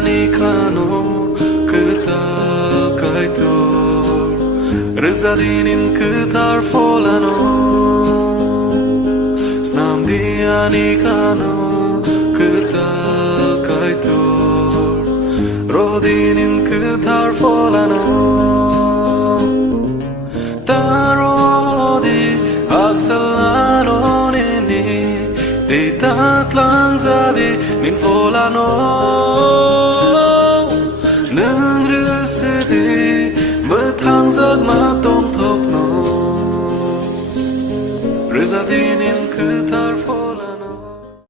nikano ketal kaitor rezadinin ketar folano snam dia nikano ketal kaitor rodinin ketar folano tarodi aksalano nini di tatlang zadi min folano nang resedi betang zat matong thok no rezadinin ketar folano